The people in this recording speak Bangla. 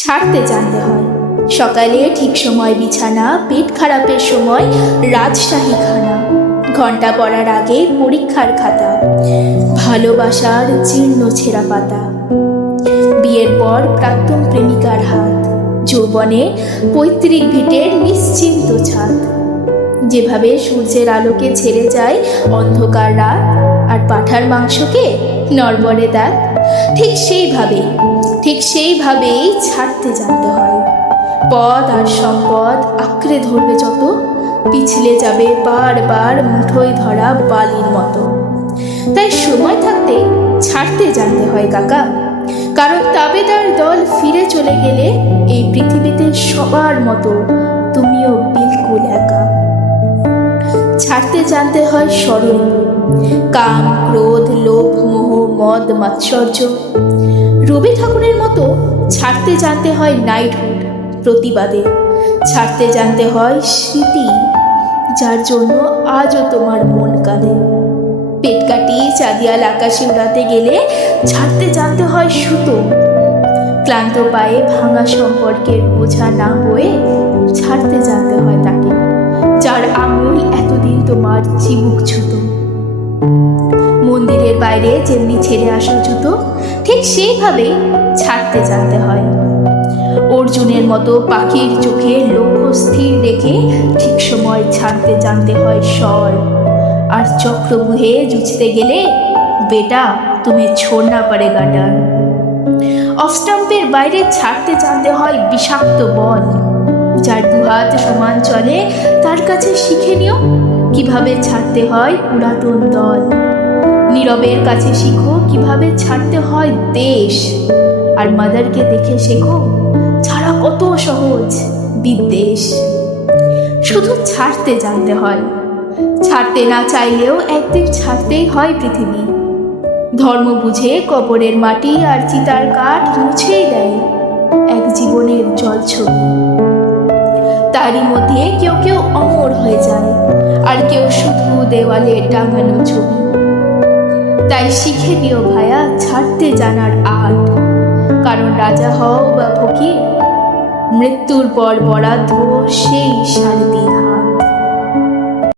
ছাড়তে জানতে হয়। সকালে ঠিক সময় বিছানা, পেট খারাপের সময় রাজশাহী খানা, ঘন্টা পড়ার আগে পরীক্ষার খাতা, ভালোবাসার জীর্ণ ছেঁড়া পাতা, বিয়ের পর প্রাক্তন প্রেমিকার হাত, যৌবনে পৈতৃক ভিটের নিশ্চিন্ত ছাদ। যেভাবে সূর্যের আলোকে ছেড়ে যায় অন্ধকার রাত, আর পাঁঠার মাংসকে নড়বড়ে দাঁত, ঠিক সেইভাবেই ছাড়তে জানতে হয়। পদ আর সম্পদ আঁকড়ে ধরবে যত, পিছলে যাবে বারবার মুঠোয় ধরা বালির মতো। তাই সময় থাকতে ছাড়তে জানতে হয় কাকা, কারণ তাবেদার দল ফিরে চলে গেলে এই পৃথিবীতে সবার মতো তুমিও বিলকুল একা। ছাড়তে জানতে হয় ষড়ঋতু, কাম, ক্রোধ, লোভ, মোহ, মদ, মাৎসর্য। রবি ঠাকুরের মতো ছাড়তে জানতে হয় নাইটহুড, প্রতিবাদে। ছাড়তে জানতে হয় স্মৃতি, যার জন্য আজও তোমার মন কাঁদে। পেট কাটিয়ে চাঁদিয়াল আকাশে উড়াতে গেলে ছাড়তে জানতে হয় সুতো। ক্লান্ত পায়ে ভাঙা সম্পর্কের বোঝা না বয়ে ছাড়তে জানতে হয় তাকে, যার আঙুল এতদিন তোমার চিবুক ছুতো। মন্দিরের বাইরে যেমনি ছেড়ে আসো জুতো, ঠিক সেইভাবে ছাড়তে জানতে হয়। অর্জুনের মতো পাখির চোখে লক্ষ্য স্থির রেখে ঠিক সময় ছাড়তে জানতে হয় স্বর। আর চক্রবুহে জুঝতে গেলে বেটা তুমি ছোড় না পারে গাডার। অফ স্টাম্পের বাইরে ছাড়তে জানতে হয় বিষাক্ত বল। যার দুহাত সমান চলে তার কাছে শিখে নিও কিভাবে ছাড়তে হয় পুরাতন দল। নীরবের কাছে শিখো কিভাবে ছাড়তে হয় দেশ। আর মাদারকে দেখে শেখো ছাড়া কত সহজ বিদ্বেষ। শুধু ছাড়তে জানতে হয়, ছাড়তে না চাইলেও একদিন ছাড়তেই হয় পৃথিবী। ধর্ম বুঝে কবরের মাটি আর চিতার কাঠ মুছেই দেয় এক জীবনের জলছবি। তারই মধ্যে কেউ কেউ অমর হয়ে যায়, আর কেউ শুধু দেওয়ালে টাঙানো ছবি। তাই শিখে নিও ভায়া ছাড়তে জানার আর্ট, কারণ রাজা হও বা ফকির, মৃত্যুর পর বরাদ্দ সেই 3.5 হাত।